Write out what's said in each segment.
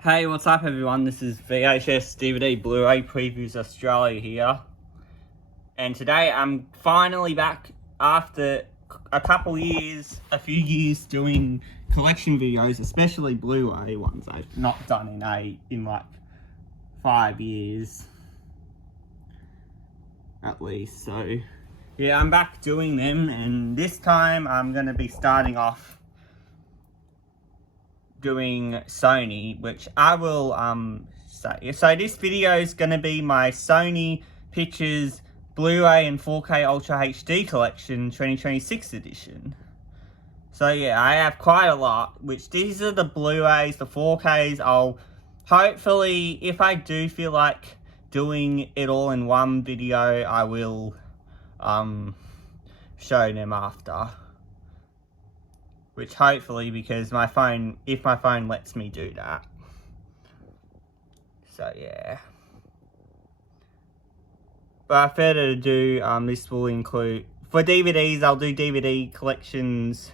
Hey, what's up everyone? This is VHS DVD Blu-ray Previews Australia here. And today I'm finally back after a few years doing collection videos, especially Blu-ray ones I've not done in like 5 years. At least, so yeah, I'm back doing them, and this time I'm gonna be starting off doing Sony, which I will say. So this video is going to be my Sony Pictures Blu-ray and 4K Ultra HD collection 2026 edition. So yeah, I have quite a lot, which these are the Blu-rays, the 4Ks. I'll hopefully, if I do feel like doing it all in one video, I will show them after. Which hopefully, because my phone, if my phone lets me do that. So yeah. But further ado, this will include, for DVDs, I'll do DVD collections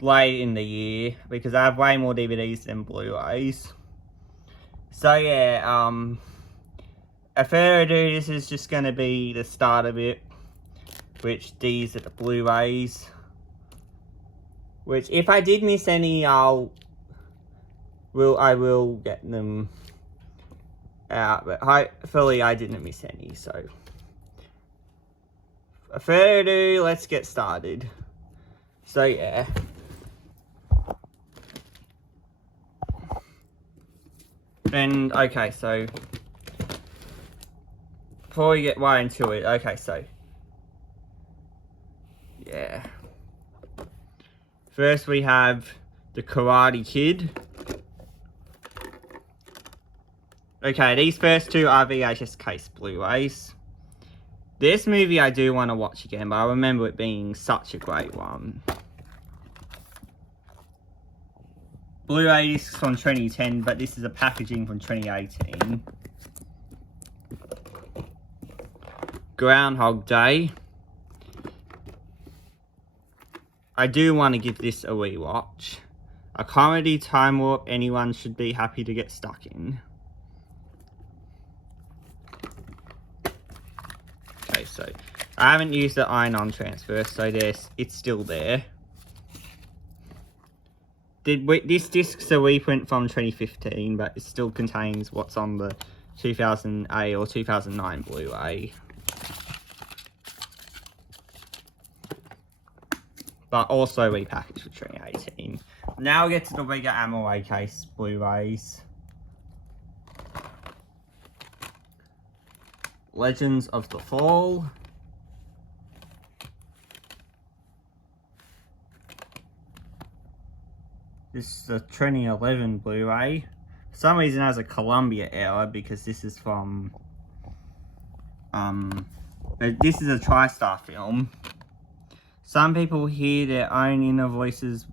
late in the year, because I have way more DVDs than Blu-rays. So yeah, further ado, this is just going to be the start of it, which these are the Blu-rays. Which, if I did miss any, I will get them out. But hopefully, I didn't miss any. So, without further ado, let's get started. So yeah. And okay, so before we get right into it, okay, so yeah. First, we have The Karate Kid. Okay, these first two are VHS case Blu-rays. This movie I do want to watch again, but I remember it being such a great one. Blu-ray discs from 2010, but this is a packaging from 2018. Groundhog Day. I do want to give this a rewatch. A comedy time warp anyone should be happy to get stuck in. Okay, so I haven't used the iron-on transfer, so it's still there. This disc's a reprint from 2015, but it still contains what's on the 2008 or 2009 Blu-ray. But also repackaged for 2018. Now we get to the bigger Amore case Blu-rays. Legends of the Fall. This is a 2011 Blu-ray. For some reason it has a Columbia error, because this is from this is a TriStar film. Some people hear their own inner voices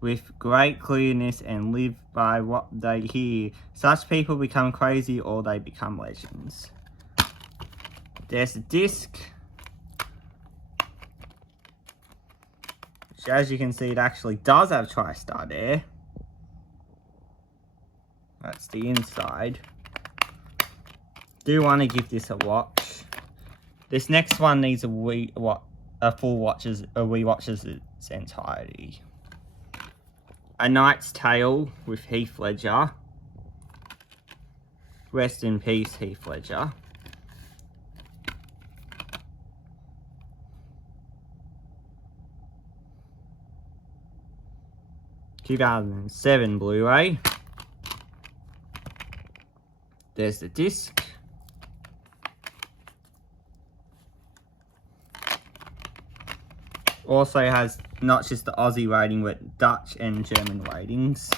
with great clearness and live by what they hear. Such people become crazy or they become legends. There's a disc, which, as you can see, it actually does have TriStar there. That's the inside. Do want to give this a watch. This next one needs a rewatches its entirety. A Knight's Tale with Heath Ledger. Rest in peace, Heath Ledger. (2007) Blu-ray. There's the disc. Also has not just the Aussie rating, but Dutch and German ratings.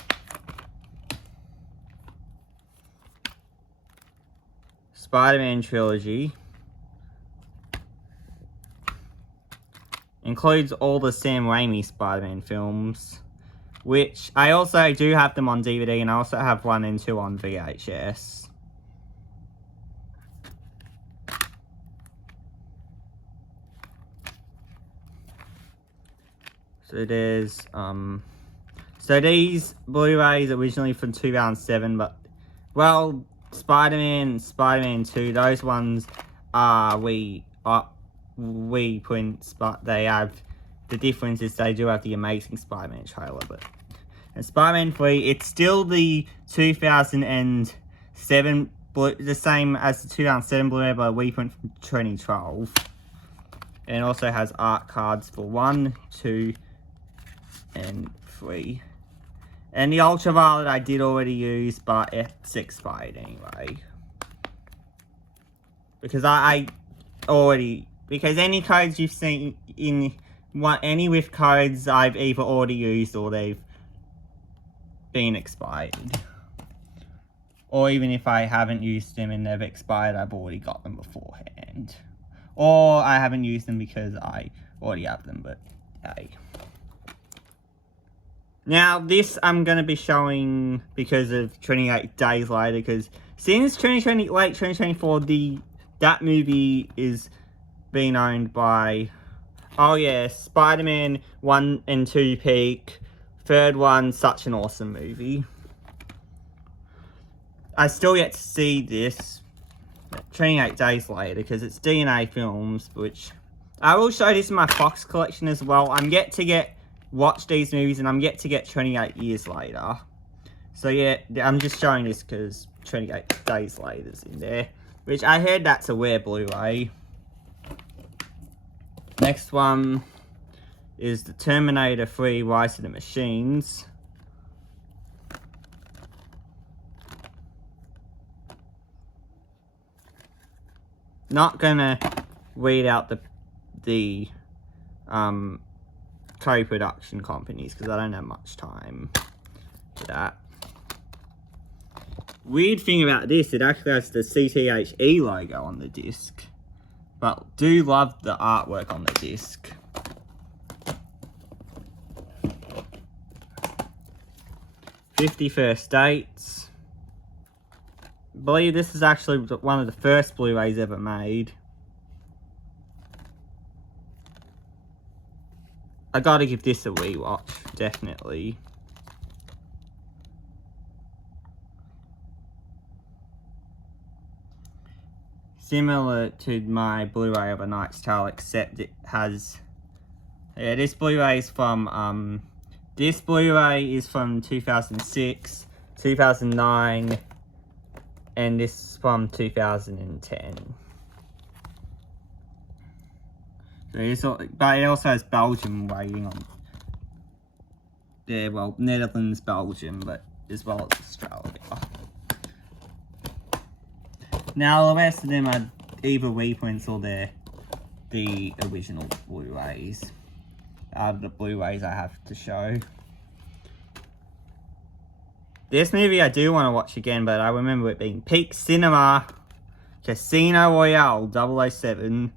Spider-Man trilogy. Includes all the Sam Raimi Spider-Man films, which I also do have them on DVD, and I also have 1 and 2 on VHS. So there's So these Blu-rays originally from 2007, but, well, Spider-Man, Spider-Man 2, those ones are Wii prints, but they have, the difference is they do have the Amazing Spider-Man trailer, but, and Spider-Man 3, it's still the 2007, the same as the 2007 Blu-ray, but a Wii print from 2012. And it also has art cards for 1, 2, and 3. And the Ultraviolet I did already use, but it's expired anyway. Because I already, because any codes you've seen in any with codes I've either already used or they've been expired. Or even if I haven't used them and they've expired, I've already got them beforehand. Or I haven't used them because I already have them, but hey. Now, this I'm going to be showing because of 28 Days Later, because since late 2024, that movie is being owned by, oh yeah, Spider-Man 1 and 2 peak, third one, such an awesome movie. I still yet to see this 28 Days Later, because it's DNA Films, which I will show this in my Fox collection as well. I'm yet to watch these movies, and I'm yet to get 28 Years Later. So yeah, I'm just showing this because 28 Days Later is in there, which I heard that's a rare Blu-ray. Next one is the Terminator 3 Rise of the Machines. Not gonna read out the co-production companies because I don't have much time for that. Weird thing about this, it actually has the CTHE logo on the disc, but do love the artwork on the disc. "51st Dates." I believe this is actually one of the first Blu-rays ever made. I gotta give this a rewatch, definitely. Similar to my Blu-ray of A Knight's Tale, except it has, yeah, this Blu-ray is from, this Blu-ray is from 2006, 2009, and this is from 2010. But it also has Belgium waiting on. Yeah, well, Netherlands, Belgium, but as well as Australia. Now, the rest of them are either reprints or they're the original Blu-rays. Out of the Blu-rays I have to show. This movie I do want to watch again, but I remember it being Peak Cinema, Casino Royale 007.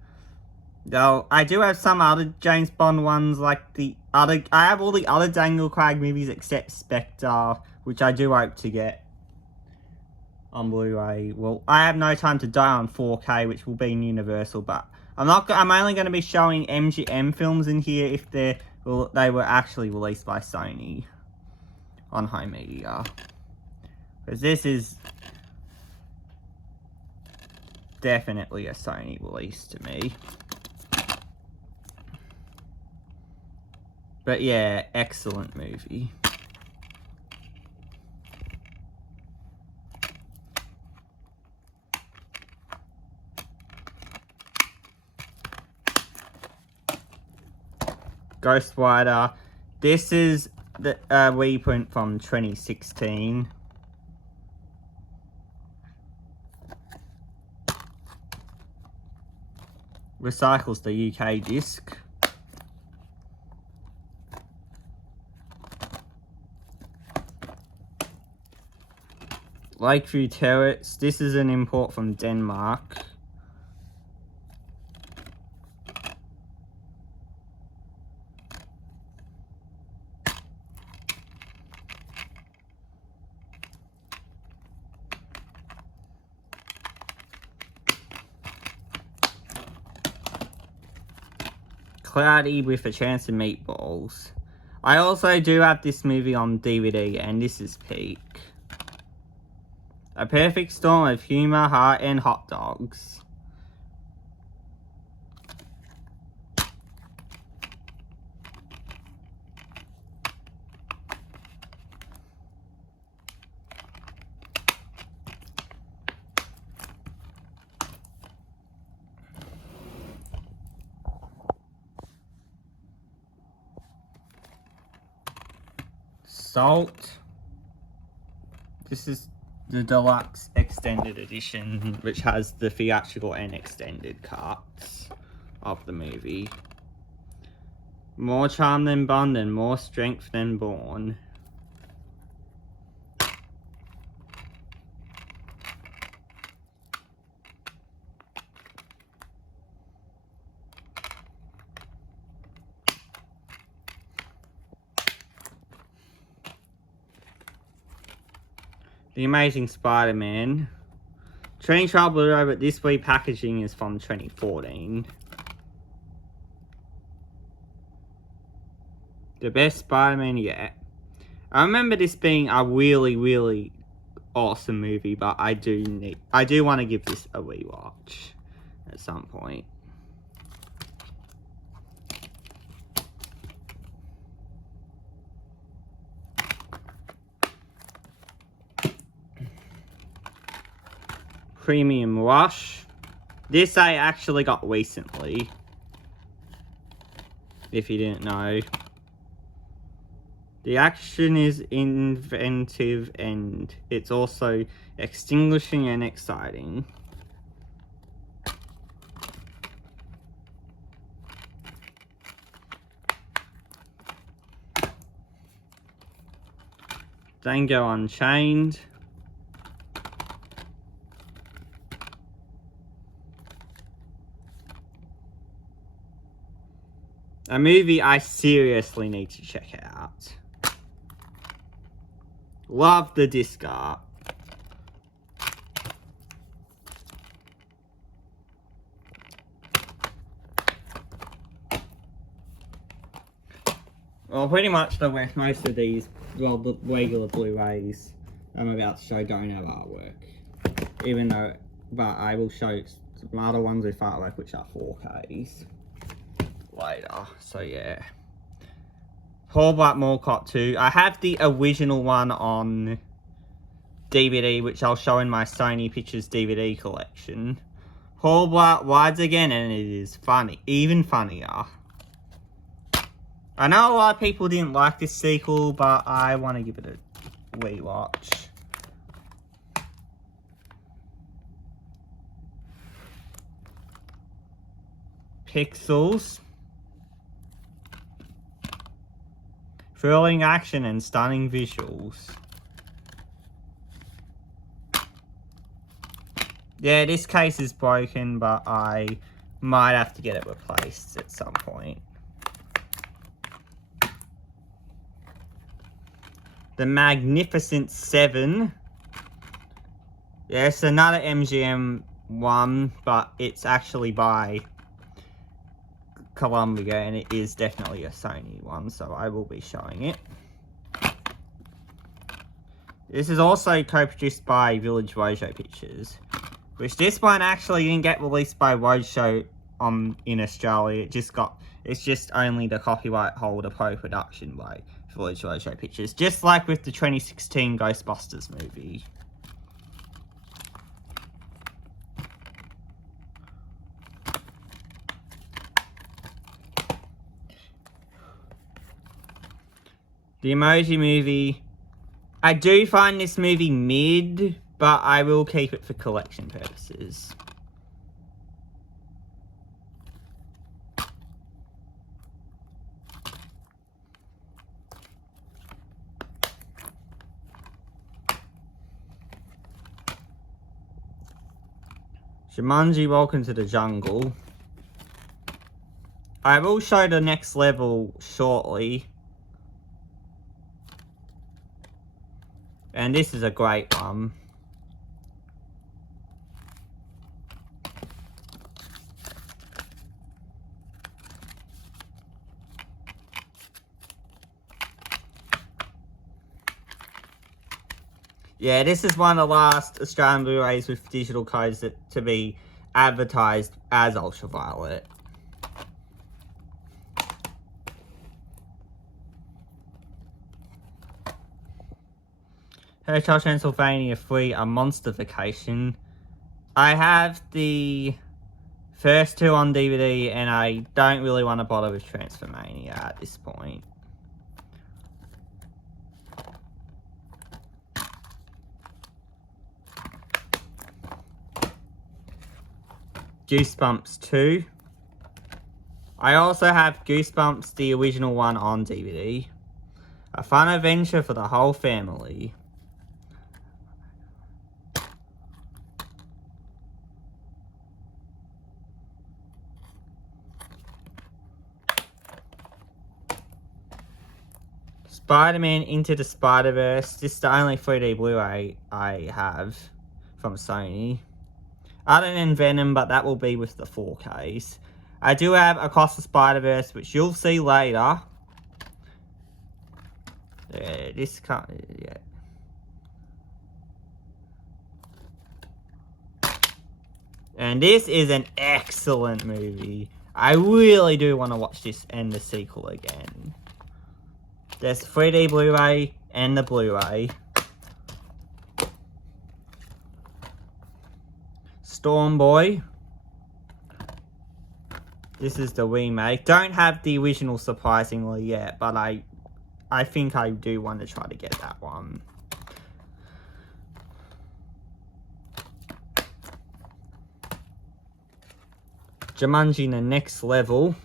Though I do have some other James Bond ones, like I have all the other Daniel Craig movies except Spectre, which I do hope to get on Blu-ray. Well, I Have No Time to Die on 4K, which will be in Universal, but I'm only going to be showing MGM films in here if they were actually released by Sony on home media, because this is definitely a Sony release to me. But yeah, excellent movie. Ghost Rider. This is the reprint from 2016. Recycles the UK disc. Lakeview Terrace. This is an import from Denmark. Cloudy with a Chance of Meatballs. I also do have this movie on DVD, and this is peak. A perfect storm of humor, heart, and hot dogs. Salt. This is the deluxe extended edition, which has the theatrical and extended cuts of the movie. More charm than Bond and more strength than Bourne. The Amazing Spider-Man. Training Trial Blu-ray, but this week packaging is from 2014. The best Spider-Man yet. I remember this being a really, really awesome movie, but I do want to give this a rewatch at some point. Premium Rush. This I actually got recently, if you didn't know. The action is inventive and it's also extinguishing and exciting. Django Unchained. A movie I seriously need to check out. Love the disc art. Well, pretty much most of these, well, the regular Blu-rays I'm about to show don't have artwork. Even though, but I will show some other ones with artwork which are 4Ks later. So yeah. Paul Blart Mall Cop 2. I have the original one on DVD, which I'll show in my Sony Pictures DVD collection. Paul Blart rides again, and it is funny, even funnier. I know a lot of people didn't like this sequel, but I want to give it a rewatch. Pixels. Thrilling action and stunning visuals. Yeah, this case is broken, but I might have to get it replaced at some point. The Magnificent Seven. Yeah, it's another MGM one, but it's actually by Columbia, and it is definitely a Sony one, so I will be showing it. This is also co-produced by Village Roadshow Pictures, which this one actually didn't get released by Roadshow in Australia. It's just only the copyright holder co-production by Village Roadshow Pictures, just like with the 2016 Ghostbusters movie. The Emoji Movie. I do find this movie mid, but I will keep it for collection purposes. Jumanji: Welcome to the Jungle. I will show the next level shortly. And this is a great one. Yeah, this is one of the last Australian Blu-rays with digital codes to be advertised as ultraviolet. Hotel Transylvania 3, A Monster Vacation. I have the first two on DVD and I don't really want to bother with Transformania at this point. Goosebumps 2. I also have Goosebumps, the original one, on DVD. A fun adventure for the whole family. Spider-Man Into the Spider-Verse. This is the only 3D Blu-ray I have from Sony. Other than Venom, but that will be with the 4Ks. I do have Across the Spider-Verse, which you'll see later. Yeah, this can't... Yeah. And this is an excellent movie. I really do want to watch this and the sequel again. There's 3D Blu-ray and the Blu-ray. Storm Boy. This is the remake. Don't have the original surprisingly yet, but I think I do want to try to get that one. Jumanji The Next Level.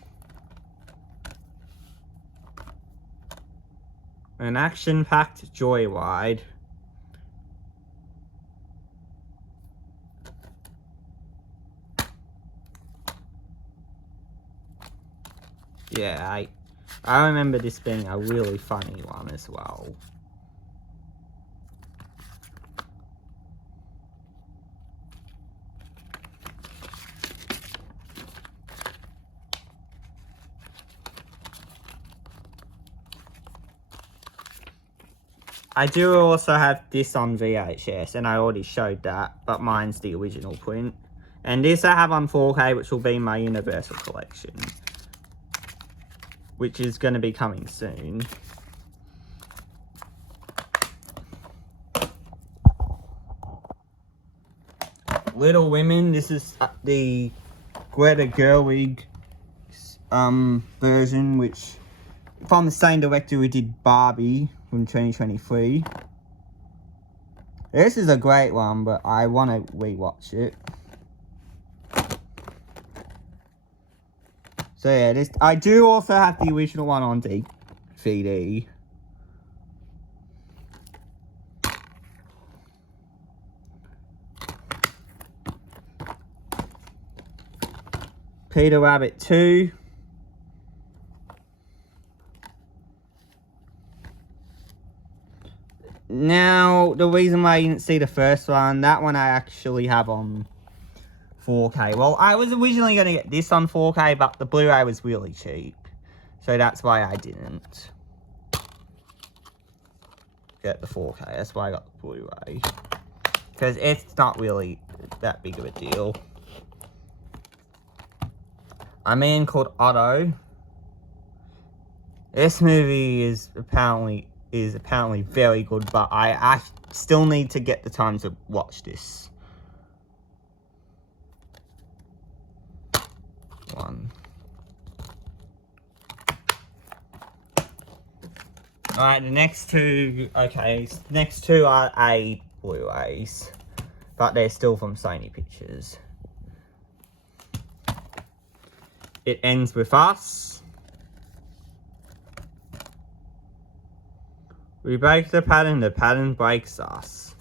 An action-packed joyride. Yeah, I remember this being a really funny one as well. I do also have this on VHS, and I already showed that, but mine's the original print. And this I have on 4K, which will be my Universal Collection, which is going to be coming soon. Little Women, this is the Greta Gerwig version, which from the same director who did Barbie from 2023. This is a great one, but I want to rewatch it. So yeah, this I do also have the original one on DVD. Peter Rabbit 2. Now, the reason why you didn't see the first one, that one I actually have on 4K. Well, I was originally going to get this on 4K, but the Blu-ray was really cheap. So that's why I didn't get the 4K. That's why I got the Blu-ray. Because it's not really that big of a deal. A Man Called Otto. This movie is apparently very good, but I still need to get the time to watch this one. Alright, the next two are A Blu-rays, but they're still from Sony Pictures. It Ends With Us. We break the pattern breaks us.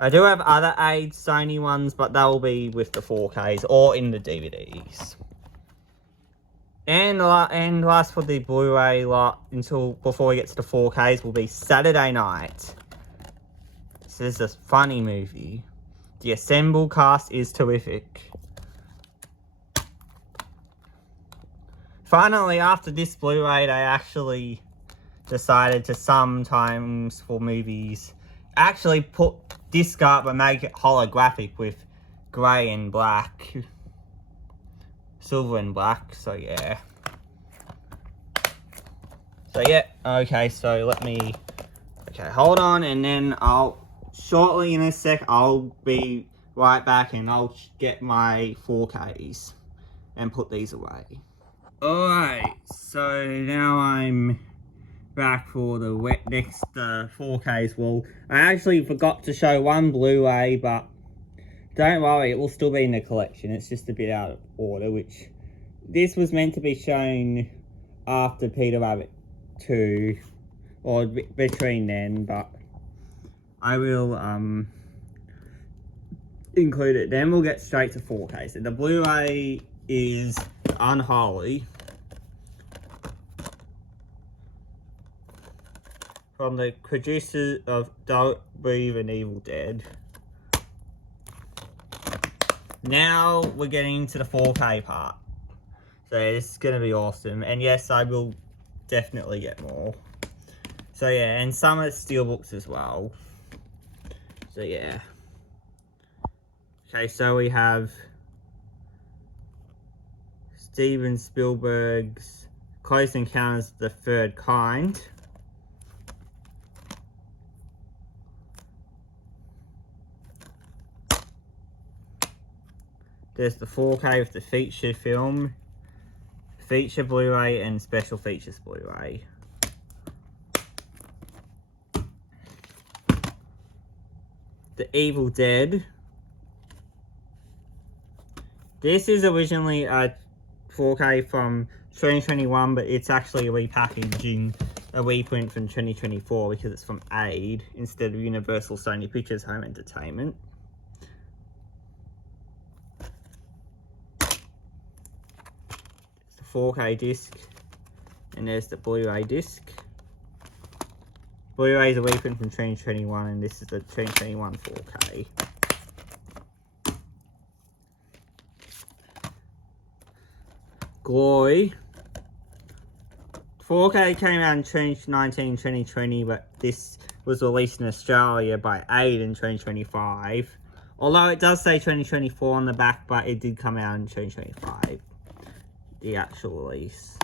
I do have other aid Sony ones, but they'll be with the 4Ks or in the DVDs. And last for the Blu-ray lot, until before we get to the 4Ks, will be Saturday Night. This is a funny movie. The assembled cast is terrific. Finally, after this Blu-ray, they actually decided to sometimes for movies actually put disc up and make it holographic with grey and black, silver and black. So yeah. Okay, so let me, okay, hold on, and then shortly in a sec, I'll be right back and I'll get my 4Ks and put these away. Alright, so now I'm back for the next 4Ks. Well, I actually forgot to show one Blu-ray, but don't worry, it will still be in the collection. It's just a bit out of order, which this was meant to be shown after Peter Rabbit 2, or between then, but I will include it. Then we'll get straight to 4K. So the Blu-ray is Unholy from the producers of Don't Breathe and Evil Dead. Now we're getting into the 4K part. So this is going to be awesome. And yes, I will definitely get more. So yeah, and some are steelbooks as well. So yeah. Okay, so we have Steven Spielberg's Close Encounters of the Third Kind. There's the 4K with the feature film, feature Blu-ray, and special features Blu-ray. The Evil Dead. This is originally a 4K from 2021, but it's actually a repackaging, a reprint from 2024 because it's from AID instead of Universal Sony Pictures Home Entertainment. It's the 4K disc, and there's the Blu-ray disc. Blu-ray is a reprint from 2021, and this is the 2021 4K. Glory. 4K came out in 2019-2020, but this was released in Australia by AID in 2025. Although it does say 2024 on the back, but it did come out in 2025. The actual release.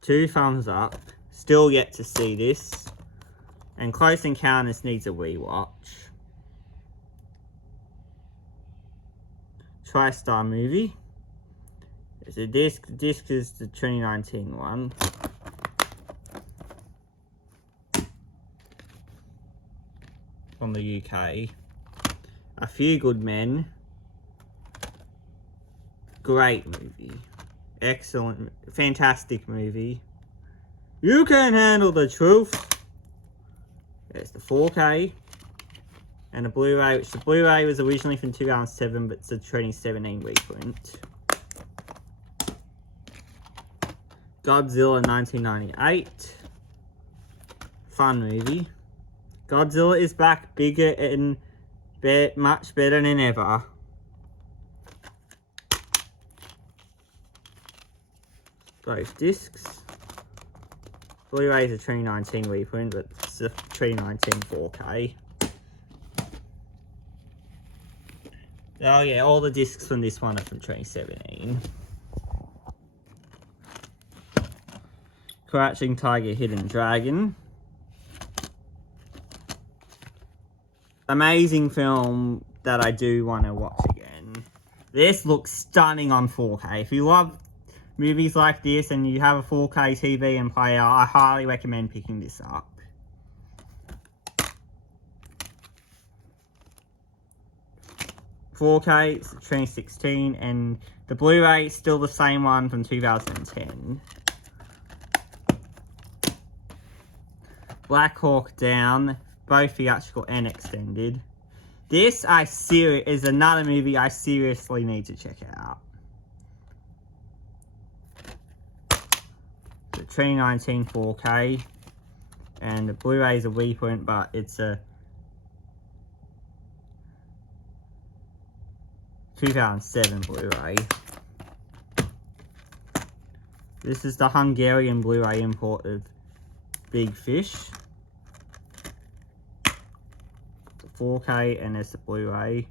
2 thumbs up. Still yet to see this. And Close Encounters needs a rewatch. TriStar movie. There's a disc. The disc is the 2019 one. From the UK. A Few Good Men. Great movie. Excellent. Fantastic movie. You Can't Handle the Truth. There's the 4K. And a Blu-ray, which the Blu-ray was originally from 2007, but it's a 2017 reprint. Godzilla 1998. Fun movie. Godzilla is back, bigger and much better than ever. Both discs. Blu-ray is a 2019 reprint, but it's a 2019 4K. Oh yeah, all the discs from this one are from 2017. Crouching Tiger, Hidden Dragon. Amazing film that I do want to watch again. This looks stunning on 4K. If you love movies like this and you have a 4K TV and player, I highly recommend picking this up. $4K, it's 2016, and the Blu-ray is still the same one from 2010. Black Hawk Down, both theatrical and extended. This is another movie I seriously need to check out. The 2019 4K, and the Blu-ray is a reprint, but it's a 2007 Blu-ray. This is the Hungarian Blu-ray import of Big Fish. It's a 4K and it's a Blu-ray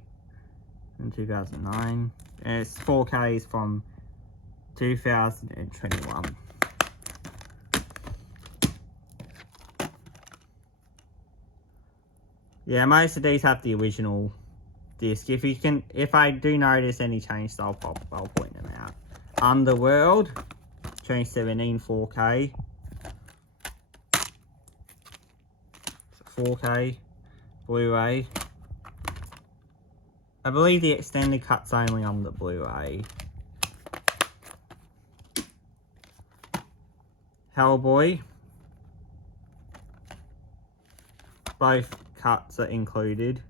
in 2009. And it's 4Ks from 2021. Yeah, most of these have the original disc. If I do notice any changes, I'll point them out. Underworld, 2017 4K. 4K Blu-ray. I believe the extended cut's only on the Blu-ray. Hellboy. Both cuts are included.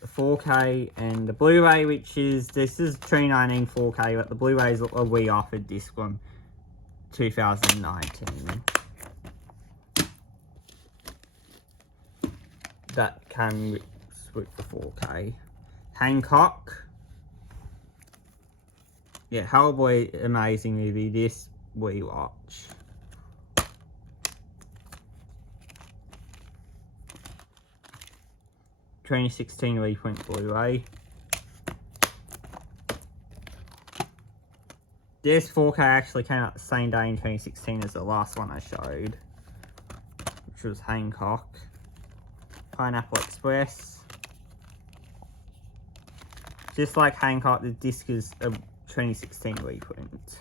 The 4K and the Blu-ray, this is 2019 4K, but the Blu-ray is a re-offered disc from 2019. That can mix with the 4K. Hancock. Yeah, Hellboy, amazing movie. This we watch. (2016) reprint Blu-ray. This 4K actually came out the same day in 2016 as the last one I showed, which was Hancock. Pineapple Express. Just like Hancock, the disc is a 2016 reprint.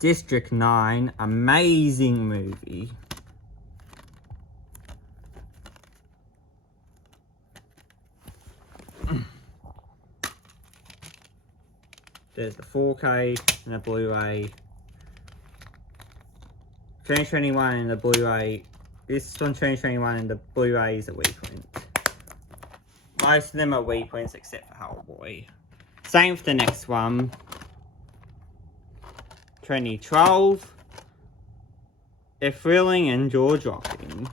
District 9, amazing movie. There's the 4K and the Blu-ray. 2021 and the Blu-ray. This is from 2021 and the Blu-ray is a reprint. Most of them are reprints except for Hellboy. Same for the next one. 2012. They're thrilling and jaw-dropping.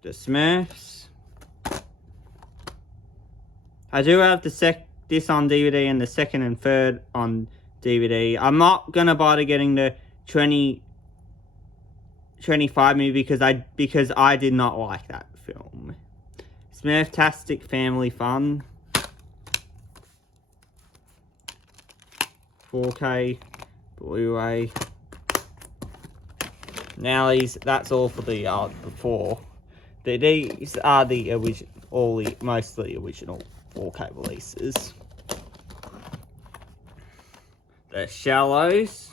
The Smurfs. I do have this on DVD and the second and third on DVD. I'm not gonna bother getting the 2025 movie because I did not like that film. Smurftastic Family Fun. 4K Blu-ray. Now that's all for the before. These are the original, mostly original 4K releases. The Shallows.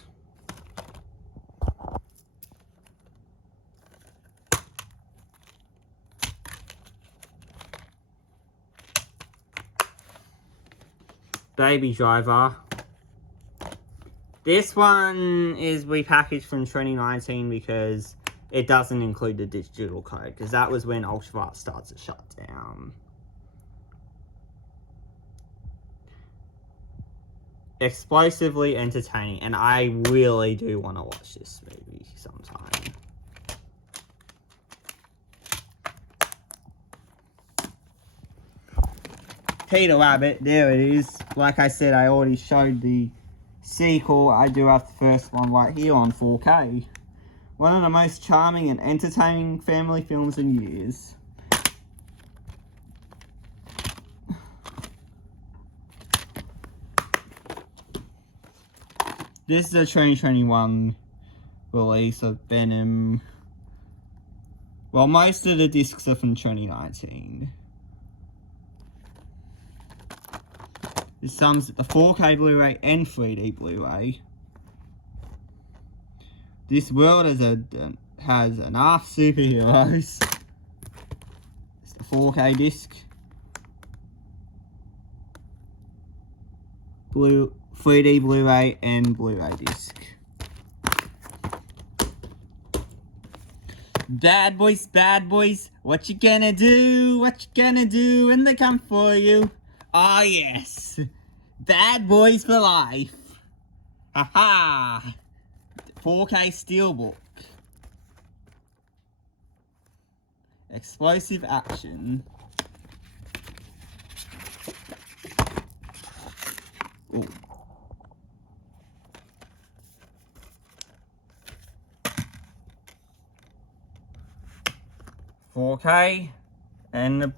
Baby Driver. This one is repackaged from 2019 because it doesn't include the digital code, because that was when Ultraviolet starts to shut down. Explosively entertaining, and I really do want to watch this movie sometime. Peter Rabbit, there it is. Like I said, I already showed the sequel. I do have the first one right here on 4K. One of the most charming and entertaining family films in years. This is a 2021 release of Venom. Well, most of the discs are from 2019. This comes at the 4K Blu-ray and 3D Blu-ray. This world has enough superheroes. It's the 4K disc. 3D Blu-ray and Blu-ray disc. Bad boys, what you gonna do? What you gonna do when they come for you? Ah, yes. Bad Boys for Life. Haha. 4K Steelbook. Explosive action. Ooh. $4K and the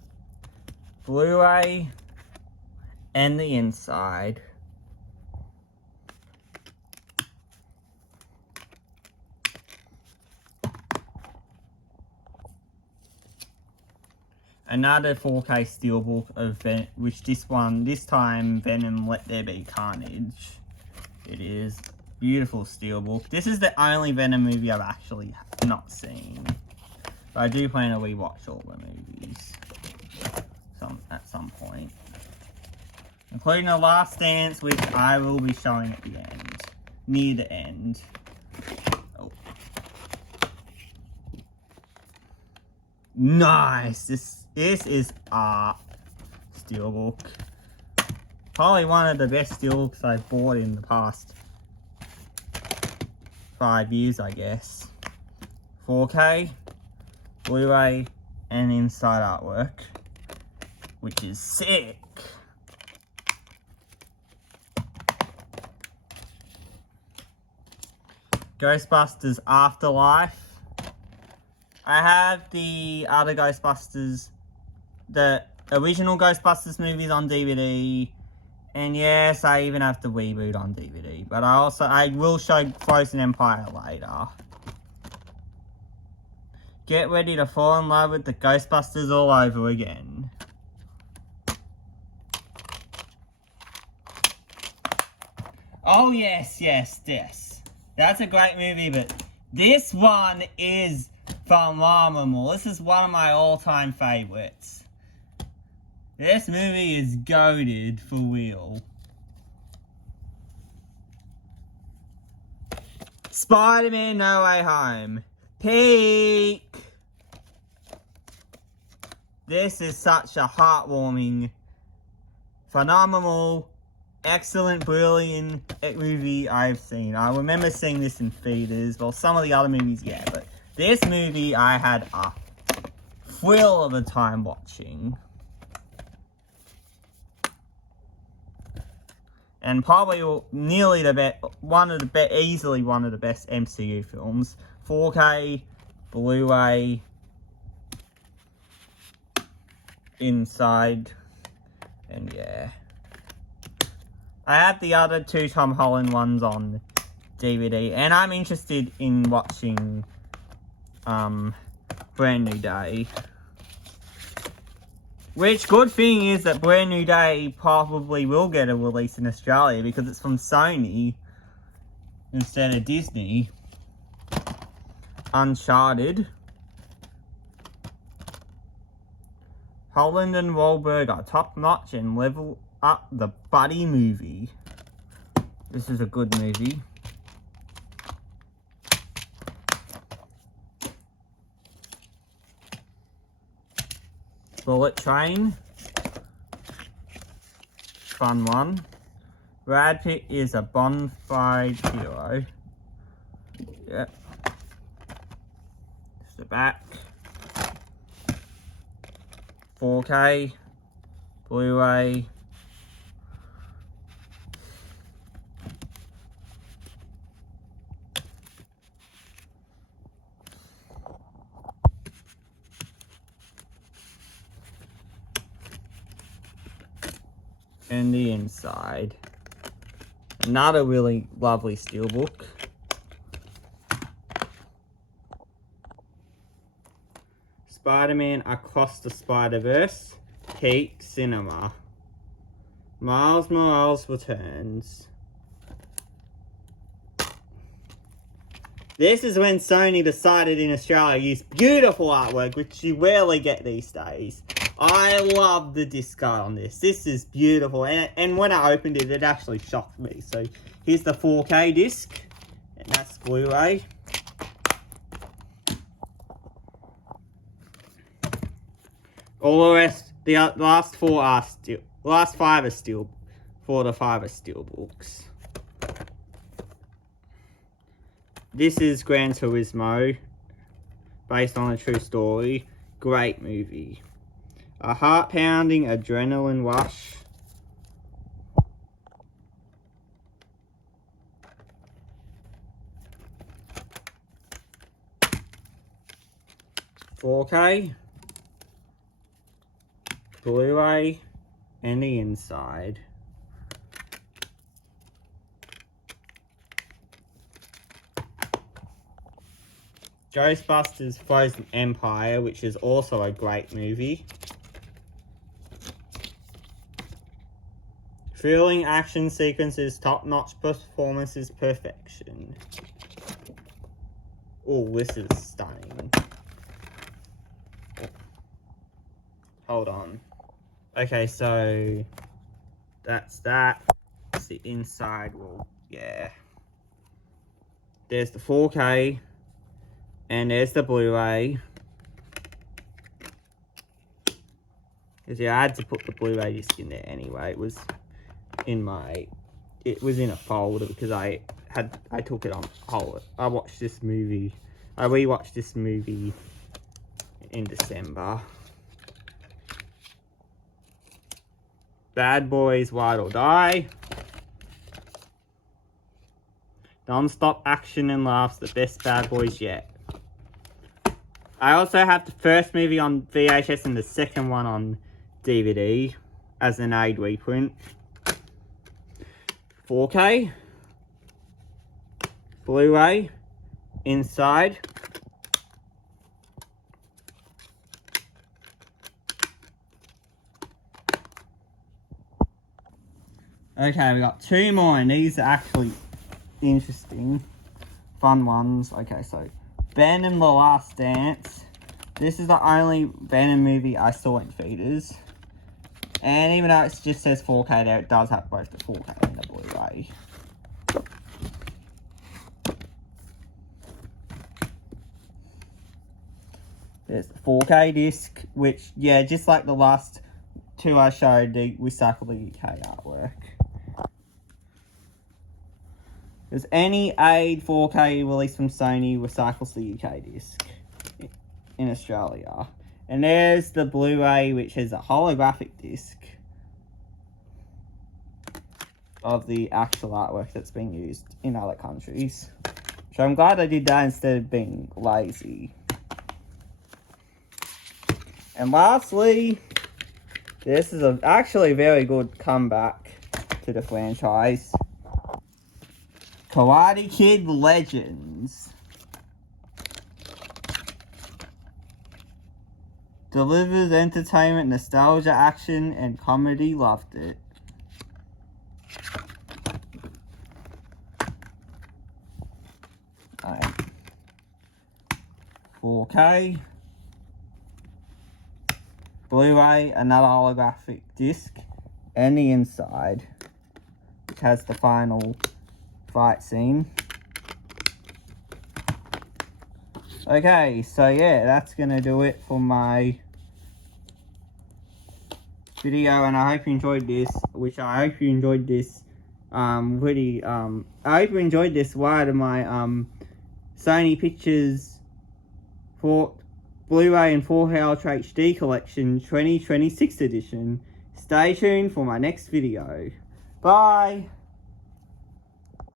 Blu-ray and the inside. Another 4K steelbook of which this time Venom Let There Be Carnage. It is beautiful steelbook. This is the only Venom movie I've actually not seen. But I do plan to rewatch all the movies at some point. Including The Last Dance, which I will be showing at the end. Near the end. Oh. Nice! This is art steelbook. Probably one of the best steelbooks I've bought in the past 5 years, I guess. 4K, Blu-ray, and inside artwork, which is sick. Ghostbusters Afterlife. I have the other Ghostbusters, the original Ghostbusters movies on DVD, and yes, I even have the reboot on DVD, but I will show Frozen Empire later. Get ready to fall in love with the Ghostbusters all over again. Oh yes. That's a great movie, but this one is phenomenal. This is one of my all-time favorites. This movie is goated for real. Spider-Man No Way Home. Peak! This is such a heartwarming, phenomenal, excellent, brilliant movie I've seen. I remember seeing this in theaters. Well, some of the other movies, yeah, but this movie I had a thrill of a time watching. And probably nearly easily one of the best MCU films. 4K, Blu-ray, inside, and yeah. I have the other 2 Tom Holland ones on DVD, and I'm interested in watching Brand New Day. Which, good thing is that Brand New Day probably will get a release in Australia because it's from Sony instead of Disney. Uncharted. Holland and Wahlberg are top notch and level up the buddy movie. This is a good movie. Bullet Train. Fun one. Brad Pitt is a bonafide hero. Yep. Just the back. 4K. Blu-ray. And the inside. Another really lovely steelbook. Spider-Man Across the Spider-Verse. Peak Cinema. Miles Morales returns. This is when Sony decided in Australia to use beautiful artwork, which you rarely get these days. I love the disc art on this. This is beautiful. And when I opened it, it actually shocked me. So here's the 4K disc. And that's Blu-ray. All the rest, the last 5 are steel for the Fiber Steelbooks. This is Gran Turismo, based on a true story. Great movie. A heart-pounding adrenaline rush. $4K. Blu-ray and the inside. Ghostbusters Frozen Empire, which is also a great movie. Thrilling action sequences, top-notch performances, perfection. Oh, this is stunning. Hold on. Okay, so that's that. That's the inside. Well, yeah. There's the 4K. And there's the Blu-ray. Because yeah, I had to put the Blu-ray disc in there anyway. It was in a folder because I took it on hold. I watched this movie. I rewatched this movie in December. Bad Boys Ride or Die. Non-stop action and laughs, the best Bad Boys yet. I also have the first movie on VHS and the second one on DVD as an aid reprint. 4K. Blu-ray. Inside. Okay, we got two more, and these are actually interesting, fun ones. Okay, so Venom: The Last Dance. This is the only Venom movie I saw in theaters, and even though it just says 4K there, it does have both the 4K and the Blu-ray. There's the 4K disc, which, yeah, just like the last two I showed, they recycle the UK artwork. There's any aid 4K release from Sony recycles the UK disc in Australia. And there's the Blu-ray, which is a holographic disc of the actual artwork that's being used in other countries. So I'm glad I did that instead of being lazy. And lastly, this is actually a very good comeback to the franchise. Karate Kid Legends. Delivers entertainment, nostalgia, action, and comedy. Loved it. Alright. 4K. Blu-ray, another holographic disc, and the inside, which has the final fight scene. Okay, so yeah, that's gonna do it for my video, and I hope you enjoyed this, I hope you enjoyed this wide of my Sony Pictures for Blu-ray and 4K Ultra HD Collection 2026 edition. Stay tuned for my next video. Bye!